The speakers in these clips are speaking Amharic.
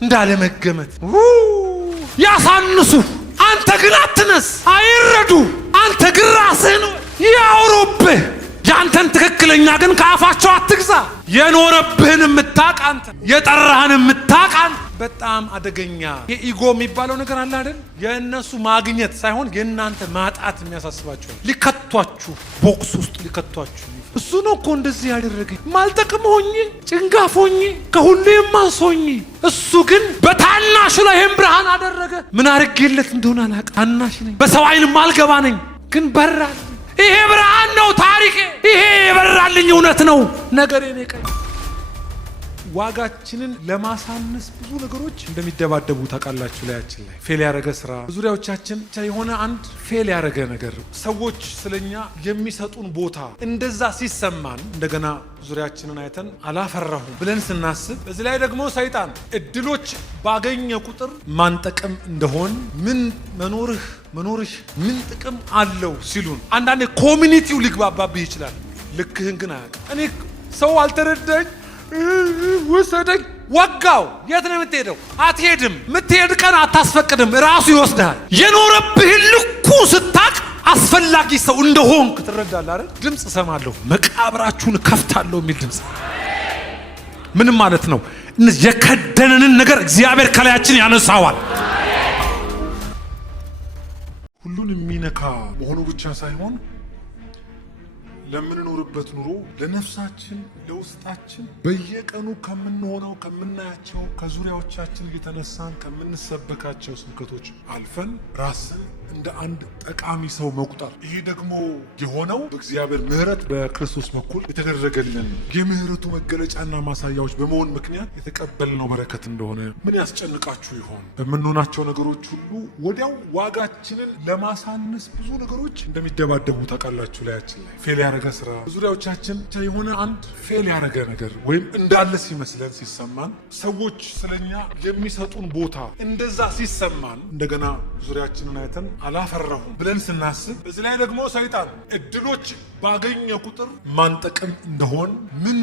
እንዳለመገመት ያሳንሱ፣ አንተ ግን አትነስ። አይረዱ፣ አንተ ግን ራስህን ያውሩብህ። ያንተን ትክክለኛ ግን ከአፋቸው አትግዛ። የኖረብህን የምታውቅ አንተ፣ የጠራህን የምታውቅ አንተ። በጣም አደገኛ የኢጎ የሚባለው ነገር አለ አይደል? የእነሱ ማግኘት ሳይሆን የእናንተ ማጣት የሚያሳስባቸው ሊከቷችሁ፣ ቦክስ ውስጥ ሊከቷችሁ። እሱ ነው እኮ እንደዚህ ያደረገኝ፣ ማልጠቅም ሆኜ፣ ጭንጋፍ ሆኜ፣ ከሁሉ የማንስ ሆኜ። እሱ ግን በታናሹ ላይ ይህን ብርሃን አደረገ። ምን አድርጌለት እንደሆነ አላውቅም። ታናሽ ነኝ፣ በሰው ዓይን ማልገባ ነኝ፣ ግን በራል። ይሄ ብርሃን ነው ታሪኬ። ይሄ የበራልኝ እውነት ነው ነገሬ ነው ቀይ። ዋጋችንን ለማሳነስ ብዙ ነገሮች እንደሚደባደቡ ታውቃላችሁ። ላያችን ላይ ፌል ያደረገ ስራ፣ ዙሪያዎቻችን የሆነ አንድ ፌል ያደረገ ነገር፣ ሰዎች ስለኛ የሚሰጡን ቦታ እንደዛ ሲሰማን እንደገና ዙሪያችንን አይተን አላፈራሁም ብለን ስናስብ፣ በዚህ ላይ ደግሞ ሰይጣን እድሎች ባገኘ ቁጥር ማንጠቅም እንደሆን ምን መኖርሽ ምን ጥቅም አለው ሲሉን፣ አንዳንዴ ኮሚኒቲው ሊግባባብህ ይችላል። ልክህን ግን አያውቅም። እኔ ሰው አልተረዳኝ ወሰደኝ ወጋው። የት ነው የምትሄደው? አትሄድም። የምትሄድ ቀን አታስፈቅድም፣ ራሱ ይወስድሃል። የኖረብህን ልኩ ስታቅ አስፈላጊ ሰው እንደሆንክ ትረዳለህ አይደል? ድምፅ እሰማለሁ፣ መቃብራችሁን ከፍታለሁ የሚል ድምፅ። ምን ማለት ነው? የከደነንን ነገር እግዚአብሔር ከላያችን ያነሳዋል። ሁሉን የሚነካ መሆኑ ብቻ ሳይሆን ለምንኖርበት ኑሮ ለነፍሳችን ለውስጣችን በየቀኑ ከምንሆነው ከምናያቸው ከዙሪያዎቻችን እየተነሳን ከምንሰበካቸው ስብከቶች አልፈን ራስን እንደ አንድ ጠቃሚ ሰው መቁጠር። ይሄ ደግሞ የሆነው በእግዚአብሔር ምሕረት በክርስቶስ በኩል የተደረገልን የምሕረቱ መገለጫና ማሳያዎች በመሆን ምክንያት የተቀበልነው በረከት እንደሆነ ምን ያስጨንቃችሁ ይሆን? በምንሆናቸው ነገሮች ሁሉ ወዲያው ዋጋችንን ለማሳነስ ብዙ ነገሮች እንደሚደባደቡ ታውቃላችሁ። ላያችን ላይ ፌል ያደረገ ስራ፣ ዙሪያዎቻችን የሆነ አንድ ፌል ያደረገ ነገር ወይም እንዳለ ሲመስለን ሲሰማን፣ ሰዎች ስለኛ የሚሰጡን ቦታ እንደዛ ሲሰማን እንደገና ዙሪያችንን አይተን አላፈራሁም ብለን ስናስብ፣ በዚህ ላይ ደግሞ ሰይጣን እድሎች ባገኘ ቁጥር ማንጠቅም እንደሆን ምን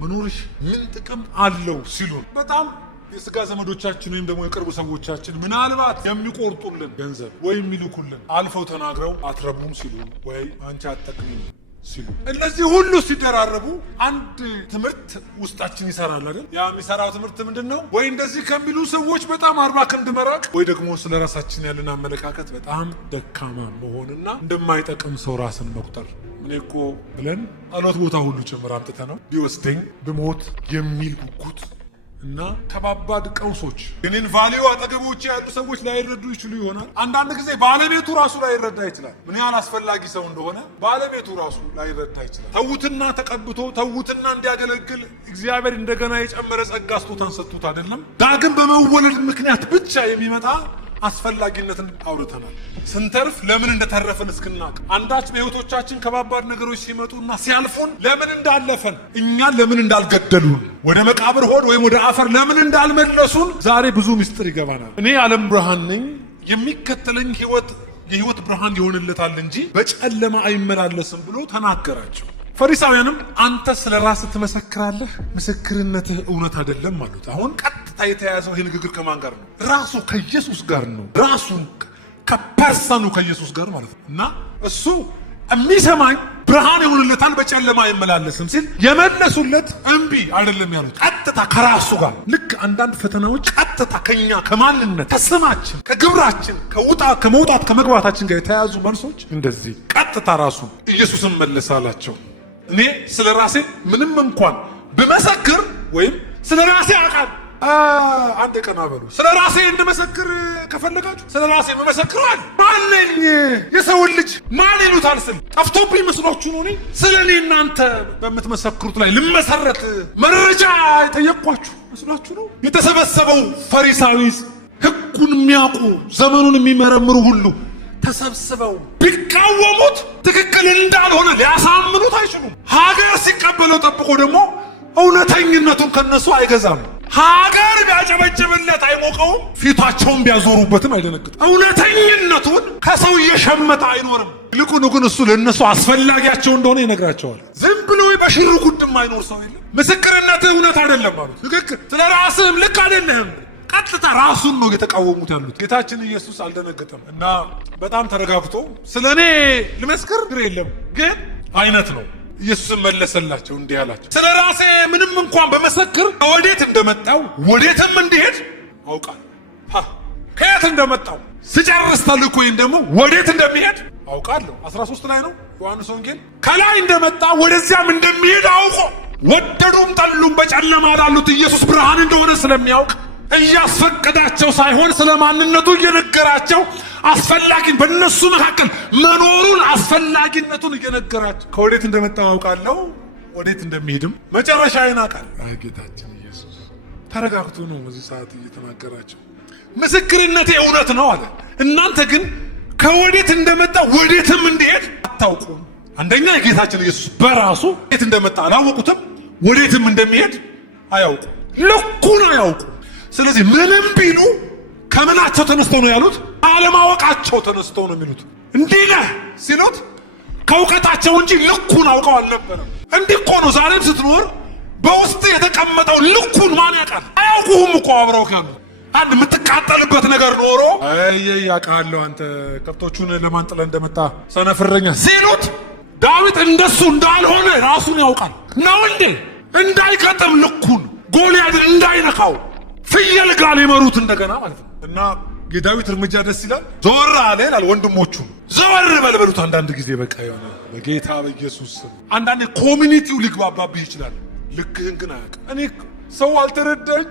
መኖርሽ ምን ጥቅም አለው ሲሉን፣ በጣም የስጋ ዘመዶቻችን ወይም ደግሞ የቅርቡ ሰዎቻችን ምናልባት የሚቆርጡልን ገንዘብ ወይም የሚልኩልን አልፈው ተናግረው አትረቡም ሲሉ ወይ አንቺ አትጠቅሚም ሲሉ፣ እነዚህ ሁሉ ሲደራረቡ አንድ ትምህርት ውስጣችን ይሰራል አይደል? ያ የሚሰራው ትምህርት ምንድን ነው? ወይ እንደዚህ ከሚሉ ሰዎች በጣም 40 ክንድ መራቅ፣ ወይ ደግሞ ስለ ራሳችን ያለን አመለካከት በጣም ደካማ መሆንና እንደማይጠቅም ሰው ራስን መቁጠር። እኔ እኮ ብለን ጸሎት ቦታ ሁሉ ጭምር አምጥተ ነው ቢወስደኝ ብሞት የሚል ጉጉት እና ከባባድ ቀውሶች እኔን ቫልዩ አጠገቦቼ ያሉ ሰዎች ላይረዱ ይችሉ ይሆናል። አንዳንድ ጊዜ ባለቤቱ ራሱ ላይረዳ ይችላል። ምን ያህል አስፈላጊ ሰው እንደሆነ ባለቤቱ ራሱ ላይረዳ ይችላል። ተውትና ተቀብቶ ተውትና እንዲያገለግል እግዚአብሔር እንደገና የጨመረ ጸጋ ስጦታን ሰጥቶት አይደለም። ዳግም በመወለድ ምክንያት ብቻ የሚመጣ አስፈላጊነትን አውርተናል። ስንተርፍ ለምን እንደተረፈን እስክናቅ፣ አንዳች በሕይወቶቻችን ከባባድ ነገሮች ሲመጡና ሲያልፉን ለምን እንዳለፈን፣ እኛን ለምን እንዳልገደሉን፣ ወደ መቃብር ሆድ ወይም ወደ አፈር ለምን እንዳልመለሱን ዛሬ ብዙ ምስጢር ይገባናል። እኔ የዓለም ብርሃን ነኝ፣ የሚከተለኝ የሕይወት ብርሃን ይሆንለታል እንጂ በጨለማ አይመላለስም ብሎ ተናገራቸው። ፈሪሳውያንም አንተ ስለ ራስህ ትመሰክራለህ፣ ምስክርነትህ እውነት አይደለም አሉት። አሁን ቀጥታ የተያያዘው ይህ ንግግር ከማን ጋር ነው? ራሱ ከኢየሱስ ጋር ነው። ራሱ ከፐርሰኑ ከኢየሱስ ጋር ማለት ነው። እና እሱ የሚሰማኝ ብርሃን ይሆንለታል በጨለማ አይመላለስም ሲል የመለሱለት እምቢ አይደለም ያሉት፣ ቀጥታ ከራሱ ጋር። ልክ አንዳንድ ፈተናዎች ቀጥታ ከኛ ከማንነት ከስማችን ከግብራችን ከመውጣት ከመግባታችን ጋር የተያያዙ መልሶች እንደዚህ ቀጥታ ራሱ ኢየሱስን መለሳላቸው። እኔ ስለ ራሴ ምንም እንኳን ብመሰክር ወይም ስለ ራሴ አቃል አንድ ቀን አበሉ ስለ ራሴ እንድመሰክር ከፈለጋችሁ ስለ ራሴ መመሰክራል ማለኝ የሰውን ልጅ ማን ይሉታል ስል ጠፍቶብኝ መስሏችሁ ነው? እኔ ስለ እኔ እናንተ በምትመሰክሩት ላይ ልመሰረት መረጃ የጠየቅኳችሁ መስሏችሁ ነው? የተሰበሰበው ፈሪሳዊ ሕጉን የሚያውቁ ዘመኑን የሚመረምሩ ሁሉ ተሰብስበው ቢቃወሙት ትክክል እንዳልሆነ ሊያሳምኑት አይችሉም። ሀገር ሲቀበለው ጠብቆ ደግሞ እውነተኝነቱን ከነሱ አይገዛም። ሀገር ቢያጨበጭብለት አይሞቀውም። ፊታቸውን ቢያዞሩበትም አይደነግጥም። እውነተኝነቱን ከሰው እየሸመተ አይኖርም። ይልቁኑ ግን እሱ ለነሱ አስፈላጊያቸው እንደሆነ ይነግራቸዋል። ዝም ብሎ በሽሩ ጉድም አይኖር ሰው የለም። ምስክርነትህ እውነት አይደለም አሉት። ትክክል፣ ስለ ራስህም ልክ አይደለም። ቀጥታ ራሱን ነው የተቃወሙት ያሉት። ጌታችን ኢየሱስ አልደነገጠም እና በጣም ተረጋግቶ ስለ እኔ ልመስክር የለም ግን አይነት ነው። ኢየሱስም መለሰላቸው እንዲህ አላቸው፣ ስለ ራሴ ምንም እንኳን በመሰክር ወዴት እንደመጣው ወዴትም እንዲሄድ አውቃለሁ። ከየት እንደመጣው ስጨርስ ተልእኮዬን ደግሞ ወዴት እንደሚሄድ አውቃለሁ። 13 ላይ ነው ዮሐንስ ወንጌል። ከላይ እንደመጣ ወደዚያም እንደሚሄድ አውቆ ወደዱም ጠሉም በጨለማ ላሉት ኢየሱስ ብርሃን እንደሆነ ስለሚያውቅ እያስፈቀዳቸው ሳይሆን ስለ ማንነቱ እየነገራቸው አስፈላጊ በእነሱ መካከል መኖሩን አስፈላጊነቱን እየነገራቸው ከወዴት እንደመጣው አውቃለሁ፣ ወዴት እንደሚሄድም መጨረሻዬን አውቃለሁ። ጌታችን ኢየሱስ ተረጋግቶ ነው በዚህ ሰዓት እየተናገራቸው። ምስክርነቴ እውነት ነው አለ። እናንተ ግን ከወዴት እንደመጣ ወዴትም እንዲሄድ አታውቁም። አንደኛ የጌታችን ኢየሱስ በራሱ ወዴት እንደመጣ አላወቁትም፣ ወዴትም እንደሚሄድ አያውቁም፣ ልኩን አያውቁም። ስለዚህ ምንም ቢሉ ከምናቸው ተነስተው ነው ያሉት? አለማወቃቸው ተነስተው ነው የሚሉት። እንዲህ ነህ ሲሉት ከእውቀታቸው እንጂ ልኩን አውቀው አልነበረም። እንዲህ እኮ ነው ዛሬም ስትኖር በውስጥ የተቀመጠው ልኩን ማን ያውቃል? አያውቁህም እኮ አብረው ካሉ አንድ የምትቃጠልበት ነገር ኖሮ ያውቃለሁ አንተ ከብቶቹን ለማን ጥለህ እንደመጣ ሰነፍረኛ ሲሉት ዳዊት እንደሱ እንዳልሆነ ራሱን ያውቃል ነው እንዴ? እንዳይቀጥም ልኩን ጎልያድን እንዳይነካው ፍየል ጋር ሊመሩት እንደገና ማለት ነው። እና የዳዊት እርምጃ ደስ ይላል። ዘወር አለ ይላል ወንድሞቹ ዘወር በልበሉት። አንዳንድ ጊዜ በቃ የሆነ በጌታ በኢየሱስ አንዳንድ ኮሚኒቲው ሊግባባብህ ይችላል። ልክህን ግን አያውቅም። እኔ ሰው አልተረዳኝ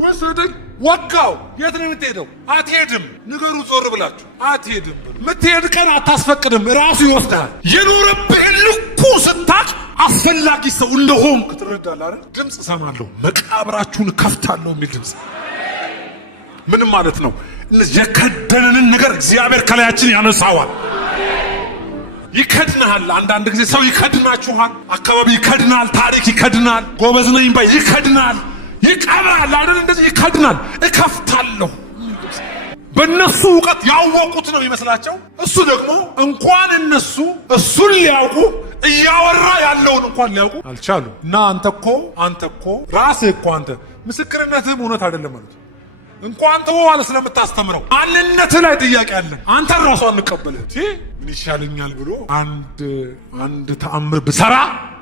ወሰደኝ ወጋው። የት ነው የምትሄደው? አትሄድም። ንገሩ ዞር ብላችሁ አትሄድም። የምትሄድ ቀን አታስፈቅድም፣ ራሱ ይወስዳል። የኖረብህን ልኩ ስታቅ አስፈላጊ ሰው እንደሆንክ ትረዳለህ አይደል? ድምፅ እሰማለሁ፣ መቃብራችሁን ከፍታለሁ የሚል ድምፅ። ምንም ማለት ነው? የከደነንን ነገር እግዚአብሔር ከላያችን ያነሳዋል። ይከድናል። አንዳንድ ጊዜ ሰው ይከድናችኋል፣ አካባቢ ይከድናል፣ ታሪክ ይከድናል፣ ጎበዝ ነኝ ባይ ይከድናል፣ ይቀብራል አይደል? እንደዚህ ይከድናል። እከፍታለሁ። በእነሱ እውቀት ያወቁት ነው ይመስላቸው። እሱ ደግሞ እንኳን እነሱ እሱን ሊያውቁ እያወራ ያለውን እንኳን ሊያውቁ አልቻሉ። እና አንተ እኮ ራስህ እኮ አንተ ምስክርነትህም እውነት አይደለም ማለት እንኳን ተዋለ ስለምታስተምረው ማንነትህ ላይ ጥያቄ አለ። አንተ ራሱ አንቀበልህ። ምን ይሻለኛል ብሎ አንድ ተአምር ብሰራ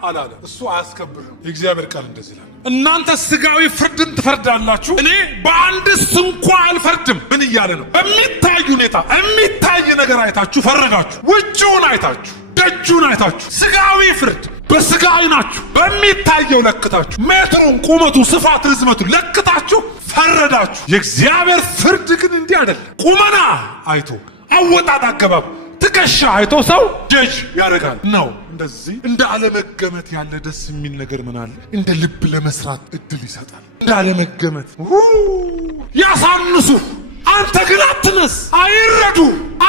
አላለ። እሱ አያስከብርም። የእግዚአብሔር ቃል እንደዚህ ይላል፣ እናንተ ስጋዊ ፍርድን ትፈርዳላችሁ፣ እኔ በአንድስ እንኳ አልፈርድም። ምን እያለ ነው? በሚታይ ሁኔታ የሚታይ ነገር አይታችሁ ፈረዳችሁ። ውጭውን አይታችሁ ደጁን አይታችሁ ስጋዊ ፍርድ በስጋ አይናችሁ በሚታየው ለክታችሁ ሜትሩን፣ ቁመቱን፣ ስፋት፣ ርዝመቱን ለክታችሁ ፈረዳችሁ። የእግዚአብሔር ፍርድ ግን እንዲህ አይደለም። ቁመና አይቶ አወጣጥ አገባብ ትከሻ አይቶ ሰው ጀጅ ያደርጋል ነው። እንደዚህ እንደ አለመገመት ያለ ደስ የሚል ነገር ምን አለ? እንደ ልብ ለመስራት እድል ይሰጣል። እንደ አለመገመት ያሳንሱ፣ አንተ ግን አትነስ። አይረዱ፣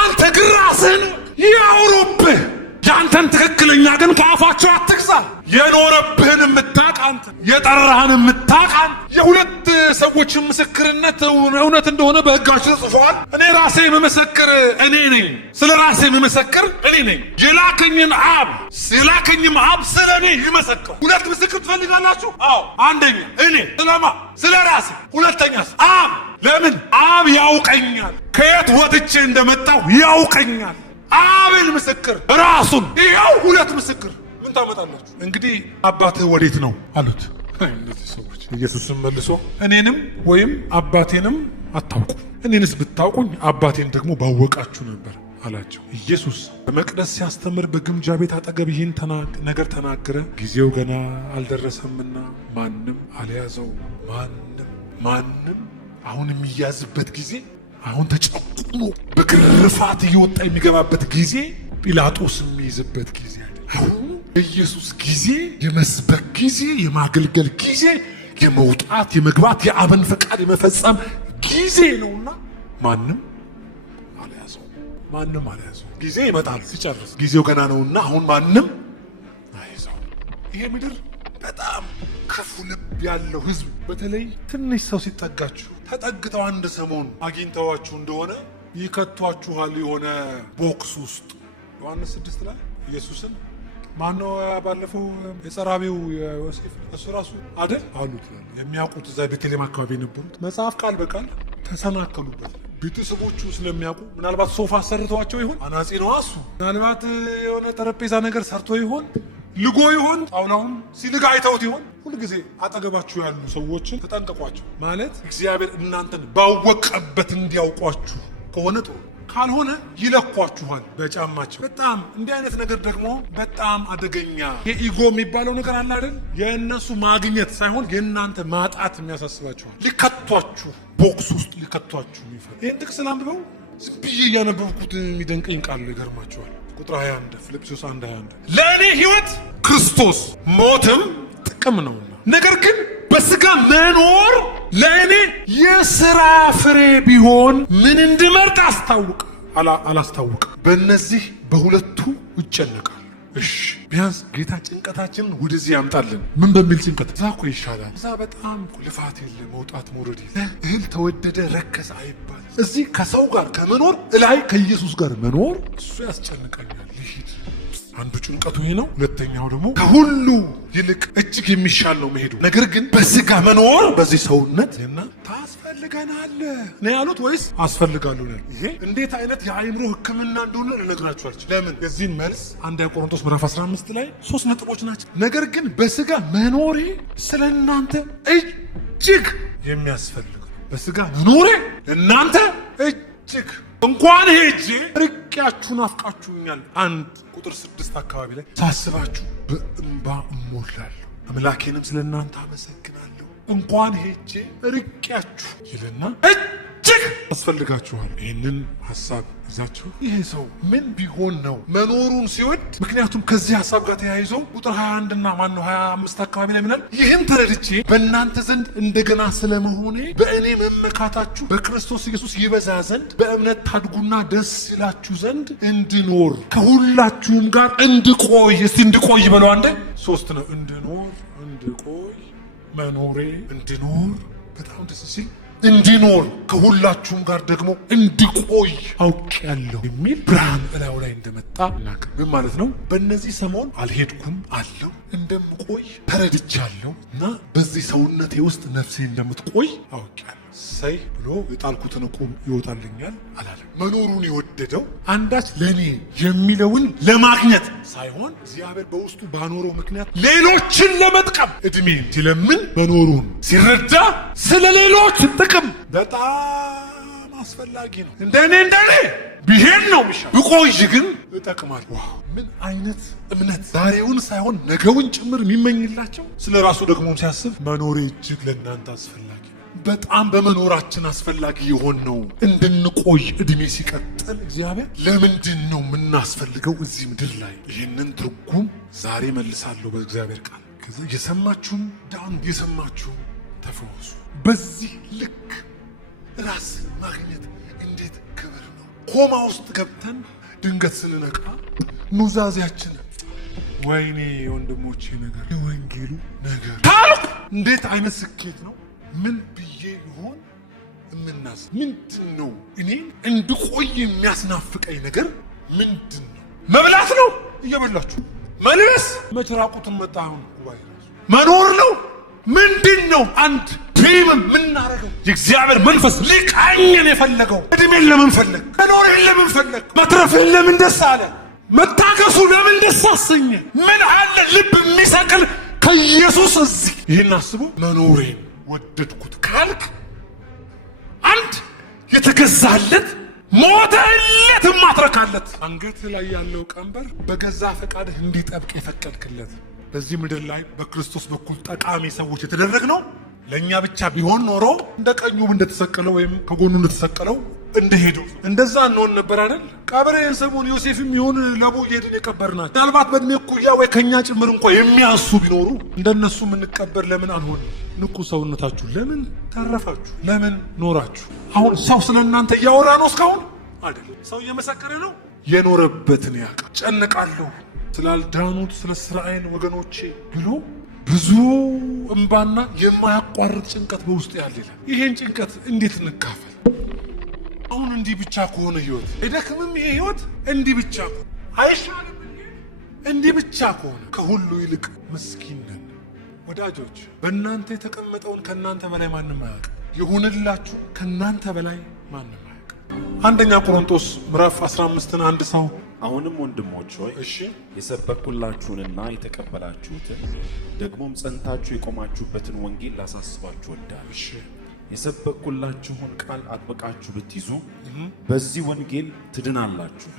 አንተ ግን ራስህን ያውሩብህ። ያንተን ትክክለኛ ግን ከአፋቸው አትግዛ። የኖረብህን የምታውቅ አንተ፣ የጠራህን የምታውቅ አንተ። የሁለት ሰዎች ምስክርነት እውነት እንደሆነ በሕጋችን ጽፏል። እኔ ራሴ የምመሰክር እኔ ነኝ፣ ስለ ራሴ የምመሰክር እኔ ነኝ። የላከኝም አብ ስለ እኔ ይመሰክራል። ሁለት ምስክር ትፈልጋላችሁ? አዎ፣ አንደኛ እኔ ስለማ ስለ ራሴ፣ ሁለተኛስ አብ። ለምን? አብ ያውቀኛል፣ ከየት ወጥቼ እንደመጣው ያውቀኛል። አብን ምስክር ራሱን። ይኸው ሁለት ምስክር ምን ታመጣላችሁ? እንግዲህ አባትህ ወዴት ነው አሉት እነዚህ ሰዎች። ኢየሱስም መልሶ እኔንም ወይም አባቴንም አታውቁ፣ እኔንስ ብታውቁኝ አባቴን ደግሞ ባወቃችሁ ነበር አላቸው። ኢየሱስ በመቅደስ ሲያስተምር በግምጃ ቤት አጠገብ ይህን ነገር ተናገረ። ጊዜው ገና አልደረሰምና ማንም አልያዘው። ማንም አሁን የሚያዝበት ጊዜ፣ አሁን ተጨቁኖ በግርፋት እየወጣ የሚገባበት ጊዜ፣ ጲላጦስ የሚይዝበት ጊዜ አይደል። አሁን የኢየሱስ ጊዜ፣ የመስበክ ጊዜ፣ የማገልገል ጊዜ፣ የመውጣት የመግባት የአብን ፈቃድ የመፈጸም ጊዜ ነውና ማንም አልያዘው። ጊዜ ይመጣል ሲጨርስ፣ ጊዜው ገና ነውና አሁን ማንም አይዘው። ይሄ ምድር በጣም ክፉ ልብ ያለው ህዝብ፣ በተለይ ትንሽ ሰው ሲጠጋችሁ ተጠግተው አንድ ሰሞን አግኝተዋችሁ እንደሆነ ይከቷችኋል። የሆነ ቦክስ ውስጥ ዮሐንስ 6 ላይ ኢየሱስን ማነው ባለፈው የጸራቢው ዮሴፍ እሱ ራሱ አይደል አሉት። የሚያውቁት እዛ ቤተልሔም አካባቢ የነበሩት መጽሐፍ ቃል በቃል ተሰናከሉበት። ቤተሰቦቹ ስለሚያውቁ ምናልባት ሶፋ ሰርተዋቸው ይሆን? አናጺ ነው እሱ። ምናልባት የሆነ ጠረጴዛ ነገር ሰርቶ ይሆን? ልጎ ይሆን? ጣውላውን ሲልጋ አይተውት ይሆን? ሁልጊዜ አጠገባችሁ ያሉ ሰዎችን ተጠንቀቋቸው። ማለት እግዚአብሔር እናንተን ባወቀበት እንዲያውቋችሁ ከሆነ ጥሩ፣ ካልሆነ ይለኳችኋል በጫማቸው። በጣም እንዲህ አይነት ነገር ደግሞ በጣም አደገኛ የኢጎ የሚባለው ነገር አለ አይደል? የእነሱ ማግኘት ሳይሆን የእናንተ ማጣት የሚያሳስባችኋል። ሊከቷችሁ፣ ቦክስ ውስጥ ሊከቷችሁ ይፈልጋል። ይህን ጥቅስ ላንብበው። ዝም ብዬ እያነበብኩት የሚደንቀኝ ቃል ይገርማችኋል። ቁጥር 21 ፊልጵስዩስ 1:21 ለእኔ ሕይወት ክርስቶስ ሞትም ጥቅም ነውና፣ ነገር ግን በስጋ መኖር ለእኔ የሥራ ፍሬ ቢሆን ምን እንድመርጥ አላስታውቅም። በእነዚህ በሁለቱ እጨነቃለሁ። እሺ ቢያንስ ጌታ ጭንቀታችንን ወደዚህ ያምጣልን። ምን በሚል ጭንቀት? እዛ እኮ ይሻላል። እዛ በጣም ልፋት የለ፣ መውጣት መውረድ የለ፣ እህል ተወደደ ረከሰ አይባል። እዚህ ከሰው ጋር ከመኖር እላይ ከኢየሱስ ጋር መኖር እሱ ያስጨንቀኛል። ልሂድ። አንዱ ጭንቀቱ ይሄ ነው። ሁለተኛው ደግሞ ከሁሉ ይልቅ እጅግ የሚሻል ነው መሄዱ። ነገር ግን በስጋ መኖር በዚህ ሰውነት እና ታስፈልገናል ነው ያሉት ወይስ አስፈልጋለሁ ነው? ይሄ እንዴት አይነት የአእምሮ ሕክምና እንደሆነ ልነግራችሁ አልችልም። ለምን? የዚህን መልስ 1 ቆሮንቶስ ምዕራፍ 15 ላይ 3 ነጥቦች ናቸው። ነገር ግን በስጋ መኖሬ ስለ እናንተ እጅግ የሚያስፈልግ፣ በስጋ መኖሬ እናንተ እጅግ እንኳን ሄጄ ርቄያችሁ ናፍቃችሁኛል። 1 ቁጥር 6 አካባቢ ላይ ሳስባችሁ በእንባ እሞላለሁ፣ አምላኬንም ስለ እናንተ አመሰግናለሁ። እንኳን ሄጄ ርቄያችሁ ይልና እጅግ አስፈልጋችኋል። ይህንን ሀሳብ ይዛችሁ ይሄ ሰው ምን ቢሆን ነው መኖሩን ሲወድ? ምክንያቱም ከዚህ ሀሳብ ጋር ተያይዞ ቁጥር 21 እና 25 አካባቢ ላይ ምናል? ይህን ተረድቼ በእናንተ ዘንድ እንደገና ስለመሆኔ በእኔ መመካታችሁ በክርስቶስ ኢየሱስ ይበዛ ዘንድ በእምነት ታድጉና ደስ ይላችሁ ዘንድ እንድኖር ከሁላችሁም ጋር እንድቆይ። እስቲ እንድቆይ በለው አንዴ። 3 ነው። እንድኖር፣ እንድቆይ፣ መኖሬ፣ እንድኖር በጣም ደስ ሲል እንዲኖር ከሁላችሁም ጋር ደግሞ እንድቆይ አውቄያለሁ የሚል ብርሃን እላዩ ላይ እንደመጣ እናገር። ምን ማለት ነው? በእነዚህ ሰሞን አልሄድኩም አለው እንደምቆይ ተረድቻለሁ እና በዚህ ሰውነቴ ውስጥ ነፍሴ እንደምትቆይ አውቄያለሁ። ሰይ ብሎ የጣልኩትን ዕቁብ ይወጣልኛል አላለም። መኖሩን የወደደው አንዳች ለኔ የሚለውን ለማግኘት ሳይሆን እግዚአብሔር በውስጡ ባኖረው ምክንያት ሌሎችን ለመጥቀም እድሜን ሲለምን መኖሩን ሲረዳ ስለ ሌሎች ጥቅም በጣም አስፈላጊ ነው። እንደኔ ቢሄድ ነው ሚሻ ብቆይ ግን እጠቅማለሁ። ዋው ምን አይነት እምነት! ዛሬውን ሳይሆን ነገውን ጭምር የሚመኝላቸው ስለ ራሱ ደግሞ ሲያስብ መኖሬ እጅግ ለእናንተ አስፈላጊ፣ በጣም በመኖራችን አስፈላጊ የሆን ነው እንድንቆይ እድሜ ሲቀጥል እግዚአብሔር ለምንድን ነው የምናስፈልገው እዚህ ምድር ላይ? ይህንን ትርጉም ዛሬ መልሳለሁ በእግዚአብሔር ቃል። ከዚህ የሰማችሁም ዳን፣ የሰማችሁም ተፈወሱ። በዚህ ልክ ራስን ማግኘት እንዴት ክብር ነው! ኮማ ውስጥ ገብተን ድንገት ስንነቃ ኑዛዜያችን ወይኔ ወንድሞቼ ነገር የወንጌሉ ነገር ካልኩ እንዴት አይነት ስኬት ነው! ምን ብዬ ይሆን እምናስ? ምንድን ነው እኔ እንድቆይ የሚያስናፍቀኝ ነገር ምንድን ነው? መብላት ነው፣ እየበላችሁ መልበስ። መች ራቁትን መጣ? አሁን ጉባኤ መኖር ነው። ምንድን ነው አንድ ፊልም የምናደርገው? የእግዚአብሔር መንፈስ ሊቃኘን የፈለገው እድሜን ለምን ፈለግ? መኖርን ለምን ፈለግ? መትረፍን ለምን ደስ አለ? መታገሱ ለምን ደስ አሰኘ? ምን አለ ልብ የሚሰቅል ከኢየሱስ እዚህ? ይህን አስቦ መኖሬን ወደድኩት ካልክ አንድ የተገዛለት ሞተለት ማትረካለት አንገት ላይ ያለው ቀንበር በገዛ ፈቃድህ እንዲጠብቅ የፈቀድክለት በዚህ ምድር ላይ በክርስቶስ በኩል ጠቃሚ ሰዎች የተደረግነው ለእኛ ብቻ ቢሆን ኖሮ እንደ ቀኙ እንደተሰቀለው ወይም ከጎኑ እንደተሰቀለው እንደሄዱ እንደዛ እንሆን ነበር አይደል? ቀብሬን ሰሞን ዮሴፍም ይሁን ለቡ እየሄድን የቀበርናቸው ምናልባት በእድሜ እኩያ ወይ ከኛ ጭምር እንኳ የሚያንሱ ቢኖሩ እንደነሱ የምንቀበር ለምን አንሆን? ንቁ ሰውነታችሁ ለምን ተረፋችሁ? ለምን ኖራችሁ? አሁን ሰው ስለ እናንተ እያወራ ነው እስካሁን አይደል? ሰው እየመሰከረ ነው። የኖረበትን ያውቃል። ጨነቃለሁ ስላልዳኑት ስለ እስራኤል ወገኖቼ ብሎ ብዙ እንባና የማያቋርጥ ጭንቀት በውስጥ ያለ ይላል። ይሄን ጭንቀት እንዴት እንካፈል? አሁን እንዲህ ብቻ ከሆነ ህይወት አይደክምም? ይሄ ህይወት እንዲህ ብቻ አይሻልም? እንዲህ ብቻ ከሆነ ከሁሉ ይልቅ ምስኪን ነን። ወዳጆች በእናንተ የተቀመጠውን ከእናንተ በላይ ማንም አያውቅም። ይሁንላችሁ ከእናንተ በላይ ማንም አያውቅም። አንደኛ ቆሮንቶስ ምዕራፍ 15 አንድ ሰው አሁንም ወንድሞች ሆይ የሰበኩላችሁንና የተቀበላችሁትን ደግሞም ጸንታችሁ የቆማችሁበትን ወንጌል ላሳስባችሁ እወዳለሁ። የሰበኩላችሁን ቃል አጥብቃችሁ ብትይዙ በዚህ ወንጌል ትድናላችሁ።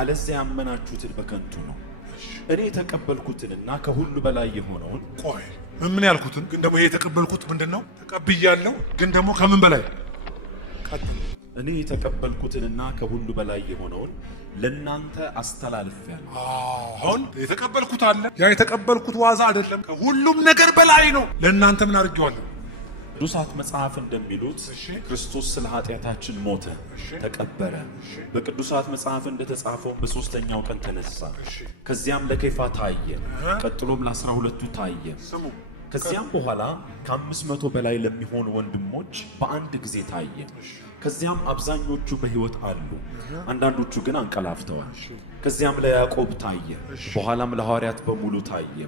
አለዚያ ያመናችሁትን በከንቱ ነው። እኔ የተቀበልኩትንና ከሁሉ በላይ የሆነውን ቆይ ምን ያልኩትን ግን ደግሞ የተቀበልኩት ምንድነው? ተቀብያለሁ ግን ደግሞ ከምን በላይ እኔ የተቀበልኩትንና ከሁሉ በላይ የሆነውን ለናንተ አስተላልፌያለሁ። አሁን የተቀበልኩት አለ። ያ የተቀበልኩት ዋዛ አይደለም፣ ከሁሉም ነገር በላይ ነው። ለናንተ ምን አድርጌዋለሁ? ቅዱሳት መጽሐፍ እንደሚሉት ክርስቶስ ስለ ኃጢአታችን ሞተ፣ ተቀበረ። በቅዱሳት መጽሐፍ እንደተጻፈው በሶስተኛው ቀን ተነሳ። ከዚያም ለኬፋ ታየ፣ ቀጥሎም ለ12ቱ ታየ። ከዚያም በኋላ ከ500 በላይ ለሚሆኑ ወንድሞች በአንድ ጊዜ ታየ። ከዚያም አብዛኞቹ በሕይወት አሉ፣ አንዳንዶቹ ግን አንቀላፍተዋል። ከዚያም ለያዕቆብ ታየ፣ በኋላም ለሐዋርያት በሙሉ ታየ።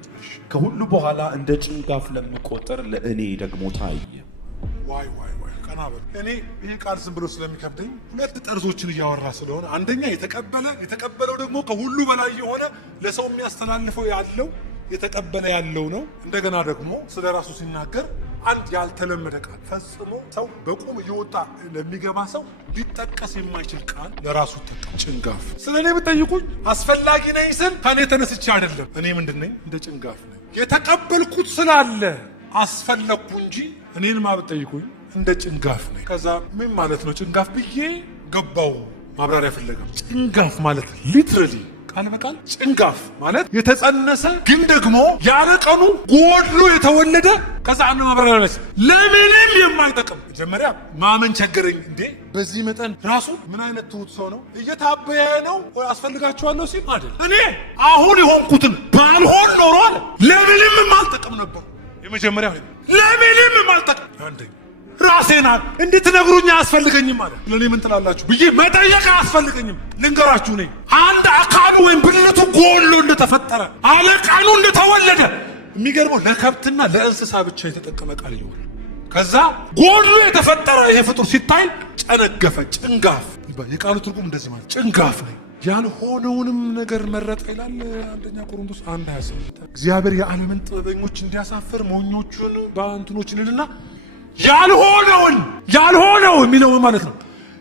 ከሁሉ በኋላ እንደ ጭንጋፍ ለምቆጥር ለእኔ ደግሞ ታየ። ዋይ ቀናበል። እኔ ይሄ ቃል ዝም ብሎ ስለሚከብደኝ ሁለት ጠርዞችን እያወራ ስለሆነ አንደኛ የተቀበለው ደግሞ ከሁሉ በላይ የሆነ ለሰው የሚያስተላልፈው ያለው የተቀበለ ያለው ነው። እንደገና ደግሞ ስለ ራሱ ሲናገር አንድ ያልተለመደ ቃል ፈጽሞ ሰው በቁም እየወጣ ለሚገባ ሰው ሊጠቀስ የማይችል ቃል ለራሱ ተጠቀም። ጭንጋፍ። ስለኔ ብትጠይቁኝ አስፈላጊ ነኝ ስል ከኔ ተነስቼ አይደለም። እኔ ምንድነኝ? እንደ ጭንጋፍ ነኝ። የተቀበልኩት ስላለ አስፈለኩ እንጂ እኔን ብትጠይቁኝ እንደ ጭንጋፍ ነኝ። ከዛ ምን ማለት ነው ጭንጋፍ ብዬ ገባው ማብራሪያ ፍለጋ። ጭንጋፍ ማለት ሊትራሊ ቃል በቃል ጭንጋፍ ማለት የተጸነሰ ግን ደግሞ ያለ ቀኑ ጎድሎ የተወለደ ከዛ አንድ ማብራሪያ ላይ ለምንም የማይጠቅም። መጀመሪያ ማመን ቸገረኝ። እንዴ በዚህ መጠን ራሱ ምን አይነት ትሁት ሰው ነው? እየታበየ ነው ወይ አስፈልጋችኋለሁ ሲል አይደል። እኔ አሁን የሆንኩትን ባልሆን ኖሮ አለ ለምንም የማልጠቅም ነበር። የመጀመሪያ ለምንም የማልጠቅም አንደኛ ራሴና እንድትነግሩኝ አያስፈልገኝም ማለት ለኔ ምን ትላላችሁ ብዬ መጠየቅ አያስፈልገኝም። ልንገራችሁ ነኝ አንድ አካሉ ወይም ብልቱ ጎሎ እንደተፈጠረ አለቃኑ እንደተወለደ የሚገርመው ለከብትና ለእንስሳ ብቻ የተጠቀመ ቃል ይሆናል። ከዛ ጎሎ የተፈጠረ ይሄ ፍጡር ሲታይ ጨነገፈ፣ ጭንጋፍ። የቃሉ ትርጉም እንደዚህ ማለት ጭንጋፍ ነኝ ያልሆነውንም ነገር መረጠ ይላል አንደኛ ቆሮንቶስ 1:27 እግዚአብሔር የዓለምን ጥበበኞች እንዲያሳፍር ሞኞቹን በእንትኖችንና ያልሆነው የሚለው ማለት ነው።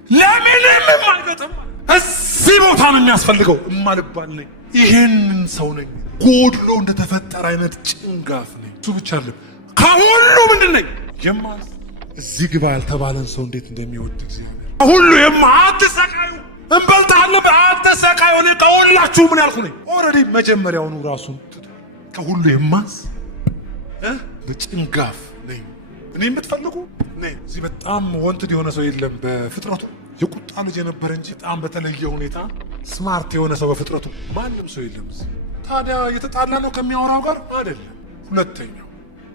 ለምንም የማይገጥም እዚህ ቦታ ነው የሚያስፈልገው እማልባል ነኝ። ይሄንን ሰው ነኝ። ጎድሎ እንደተፈጠረ አይነት ጭንጋፍ ነኝ። እሱ ብቻ አይደለም ከሁሉ ምንድን ነኝ? የማዝ እዚህ ግባ ያልተባለን ሰው እንዴት እንደሚወድ እግዚአብሔር። ሁሉ አትሰቃዩ፣ እንበልጣለን፣ አትሰቃዩ። እኔ ከሁላችሁ ምን ያልኩ ነኝ? ኦልሬዲ መጀመሪያውኑ ራሱን ከሁሉ የማዝ በጭንጋፍ ነኝ። እኔ የምትፈልጉ ነኝ። እዚህ በጣም ወንትድ የሆነ ሰው የለም በፍጥረቱ። የቁጣ ልጅ የነበረ እንጂ በጣም በተለየ ሁኔታ ስማርት የሆነ ሰው በፍጥረቱ ማንም ሰው የለም እዚህ። ታዲያ የተጣላ ነው ከሚያወራው ጋር አይደለም። ሁለተኛው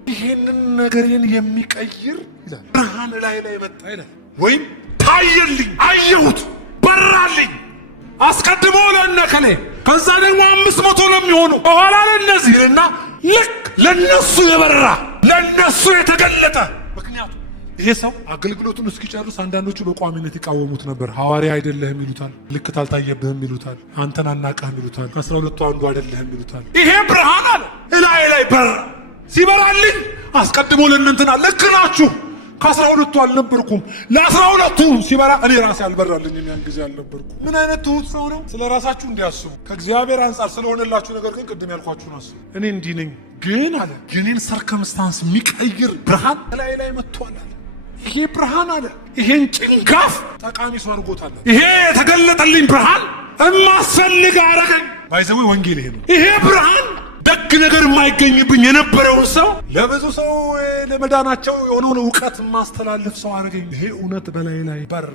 ይሄንን ነገሬን የሚቀይር ይላል ብርሃን ላይ መጣ ይላል። ወይም ታየልኝ፣ አየሁት፣ በራልኝ። አስቀድሞ ለነከሌ ከዛ ደግሞ 500 ለሚሆኑ በኋላ ለነዚህና ልክ ለነሱ የበራ ለነሱ የተገለጠ። ምክንያቱም ይሄ ሰው አገልግሎቱን እስኪጨርስ አንዳንዶቹ በቋሚነት ይቃወሙት ነበር። ሐዋርያ አይደለህም ይሉታል፣ ምልክት አልታየብህም ይሉታል፣ አንተን አናቀህም ይሉታል፣ ከ12ቱ አንዱ አይደለህም ይሉታል። ይሄ ብርሃን አለ ላይ በራ። ሲበራልኝ አስቀድሞ ለእናንተና ልክ ናችሁ ከ12ቱ አልነበርኩም። ለ12ቱ ሲበራ እኔ ራሴ አልበራልኝ። ያን ጊዜ አልነበርኩም። ምን አይነት ትሁት ሰው ነው? ስለ ራሳችሁ እንዲያስቡ ከእግዚአብሔር አንጻር ስለሆነላችሁ ነገር ግን ቅድም ያልኳችሁን አስቡ። እኔ እንዲህ ነኝ ግን አለ የኔን ሰርከምስታንስ የሚቀይር ብርሃን ላይ መጥቷል አለ። ይሄ ብርሃን አለ ይሄን ጭንጋፍ ጠቃሚ ሰው አድርጎታል። ይሄ የተገለጠልኝ ብርሃን እማስፈልግ አረገኝ። ባይዘዌ ወንጌል ይሄ ነው። ይሄ ብርሃን ደግ ነገር የማይገኝብኝ የነበረውን ሰው ለብዙ ሰው ለመዳናቸው የሆነውን እውቀት ማስተላለፍ ሰው አረገኝ። ይሄ እውነት በላይ በራ።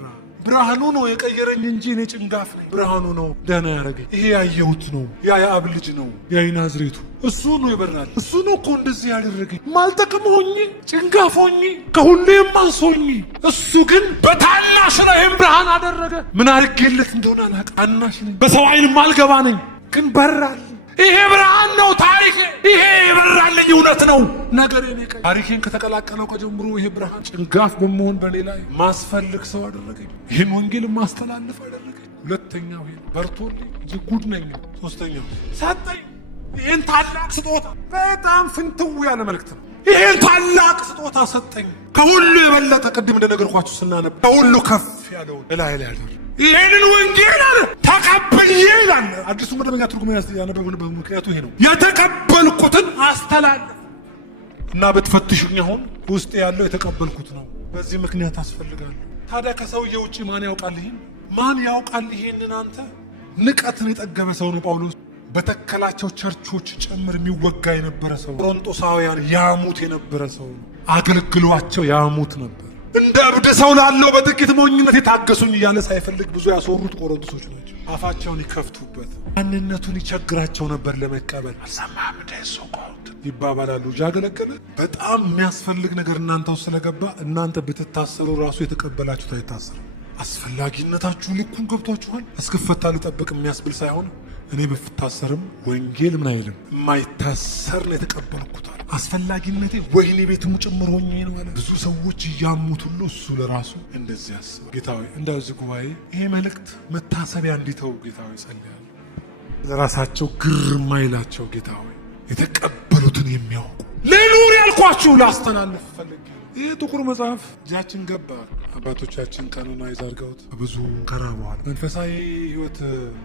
ብርሃኑ ነው የቀየረኝ እንጂ እኔ ጭንጋፍ ነኝ። ብርሃኑ ነው ደህና ያረገኝ። ይሄ ያየሁት ነው። ያ የአብ ልጅ ነው፣ ያ የናዝሬቱ እሱ ነው ይበራል። እሱ ነው እኮ እንደዚህ ያደረገኝ። ማልጠቅም ሆኜ ጭንጋፍ ሆኜ ከሁሉ የማንስ ሆኜ እሱ ግን በታናሽ ላይ ይህን ብርሃን አደረገ። ምን አድርጌለት እንደሆነ አላውቅም። አናሽ ነኝ፣ በሰው ዓይን ማልገባ ነኝ። ግን በራል። ይሄ ብርሃን ነው ታሪኬ። ይሄ የበራልኝ እውነት ነው ነገሬ። ታሪኬን ከተቀላቀለው ከጀምሮ ይሄ ብርሃን ጭንጋፍ በመሆን በኔ ላይ ማስፈልግ ሰው አደረገኝ። ይህን ወንጌል ማስተላለፍ አደረገኝ። ሁለተኛው ይሄ በርቶልኝ እንጂ ጉድ ነኝ። ሶስተኛው ሰጠኝ ይህን ታላቅ ስጦታ። በጣም ፍንትው ያለ መልእክት ነው። ይህን ታላቅ ስጦታ ሰጠኝ። ከሁሉ የበለጠ ቅድም እንደነገርኳችሁ ስናነብ ከሁሉ ከፍ ያለውን እላይ ላይ ያደር ይህንን ወንጌል አለ ተቀብዬ ይላል። አዲሱ መደበኛ ትርጉም ያነበብንበት ምክንያቱ ይሄ ነው። የተቀበልኩትን አስተላለፍ እና ብትፈትሹኝ አሁን ውስጥ ያለው የተቀበልኩት ነው። በዚህ ምክንያት አስፈልጋለሁ። ታዲያ ከሰውዬ ውጭ ማን ያውቃል? ይህን ማን ያውቃል? ይሄንን አንተ ንቀትን የጠገበ ሰው ነው ጳውሎስ። በተከላቸው ቸርቾች ጭምር የሚወጋ የነበረ ሰው፣ ቆሮንቶሳውያን ያሙት የነበረ ሰው፣ አገልግሏቸው ያሙት ነበር። እንደ እብድ ሰው ላለው በጥቂት ሞኝነት የታገሱኝ እያለ ሳይፈልግ ብዙ ያስወሩት ቆሮንቶሶች ናቸው። አፋቸውን ይከፍቱበት፣ ማንነቱን ይቸግራቸው ነበር ለመቀበል። አልሰማህም እንደሱ ቆንት ይባባላሉ። ያገለገለ በጣም የሚያስፈልግ ነገር እናንተ ውስጥ ስለገባ እናንተ ብትታሰሩ ራሱ የተቀበላችሁት አይታሰሩም። አስፈላጊነታችሁ ልኩን ገብቷችኋል። እስክፈታ ልጠብቅ የሚያስብል ሳይሆን እኔ ብታሰርም ወንጌል ምን አይልም የማይታሰር ነው የተቀበልኩት። አስፈላጊነቴ ወህኒ ቤትም ጭምር ሆኜ ነው አለ። ብዙ ሰዎች እያሙት ሁሉ እሱ ለራሱ እንደዚህ ያስባል። ጌታ ሆይ እንደዚህ ጉባኤ ይሄ መልእክት መታሰቢያ እንዲተው ጌታ ሆይ ጸልያለሁ። ለራሳቸው ግርማ ይላቸው ጌታ ሆይ የተቀበሉትን የሚያውቁ ለኑር ያልኳችሁ ላስተላልፍ ፈልጌ። ይህ ጥቁር መጽሐፍ እጃችን ገባ። አባቶቻችን ቀኑና ይዛርገውት ብዙ ከራ በኋላ መንፈሳዊ ህይወት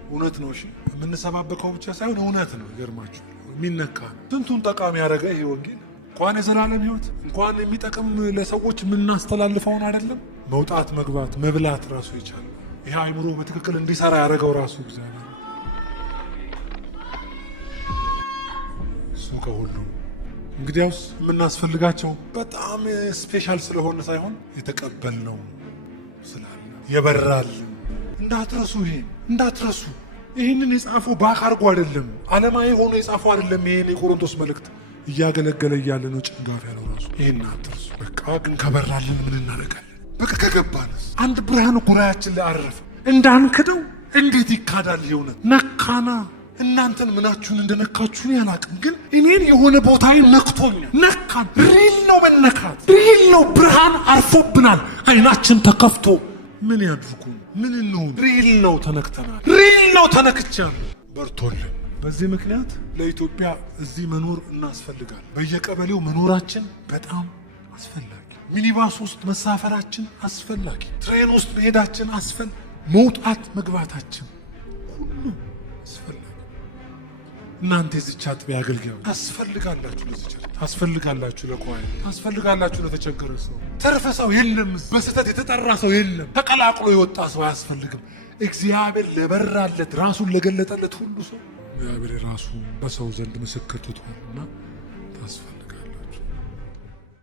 እውነት ነው። እሺ የምንሰባበከው ብቻ ሳይሆን እውነት ነው። ይገርማችሁ የሚነካ ስንቱን ጠቃሚ ያደረገ ይሄ ወንጌል እንኳን የዘላለም ህይወት እንኳን የሚጠቅም ለሰዎች የምናስተላልፈውን አይደለም መውጣት መግባት መብላት ራሱ ይቻላል። ይሄ አይምሮ በትክክል እንዲሰራ ያደረገው ራሱ እግዚአብሔር እሱ ከሁሉ እንግዲያውስ የምናስፈልጋቸው በጣም ስፔሻል ስለሆነ ሳይሆን የተቀበልነው ስላለ የበራልን እንዳትረሱ። ይሄ እንዳትረሱ። ይህንን የጻፈው ባካርጎ አይደለም፣ ዓለማዊ ሆኖ የጻፈው አይደለም። ይሄን የቆሮንቶስ መልእክት እያገለገለ እያለ ነው ጭንጋፍ ያለው ራሱ። ይሄን አትርሱ። በቃ ግን ከበራልን ምን እናደርጋለን? በቃ ከገባንስ አንድ ብርሃን ጉራያችን ላይ አረፈ። እንዳንክደው እንዴት ይካዳል? ይኸውነት ነካና እናንተን ምናችሁን እንደነካችሁን ያላቅም፣ ግን እኔን የሆነ ቦታዬን ነክቶኛል። ነካን። ሪል ነው መነካት፣ ሪል ነው። ብርሃን አርፎብናል። አይናችን ተከፍቶ ምን ያድርጉ? ምን እንሁን? ሪል ነው ተነክተናል። ሪል ነው ተነክቻለሁ። በርቶልን። በዚህ ምክንያት ለኢትዮጵያ እዚህ መኖር እናስፈልጋል። በየቀበሌው መኖራችን በጣም አስፈላጊ፣ ሚኒባስ ውስጥ መሳፈራችን አስፈላጊ፣ ትሬን ውስጥ መሄዳችን መውጣት መግባታችን ሁሉ አስፈላጊ። እናንተ የዚች አጥቢያ አገልጋዮች ታስፈልጋላችሁ። ለዚች ታስፈልጋላችሁ፣ ለኳይ ታስፈልጋላችሁ፣ ለተቸገረ ሰው። ተርፈ ሰው የለም፣ በስህተት የተጠራ ሰው የለም፣ ተቀላቅሎ የወጣ ሰው አያስፈልግም። እግዚአብሔር ለበራለት ራሱን ለገለጠለት ሁሉ ሰው እግዚአብሔር ራሱ በሰው ዘንድ ምስክር ትቷልና ታስፈልጋላችሁ።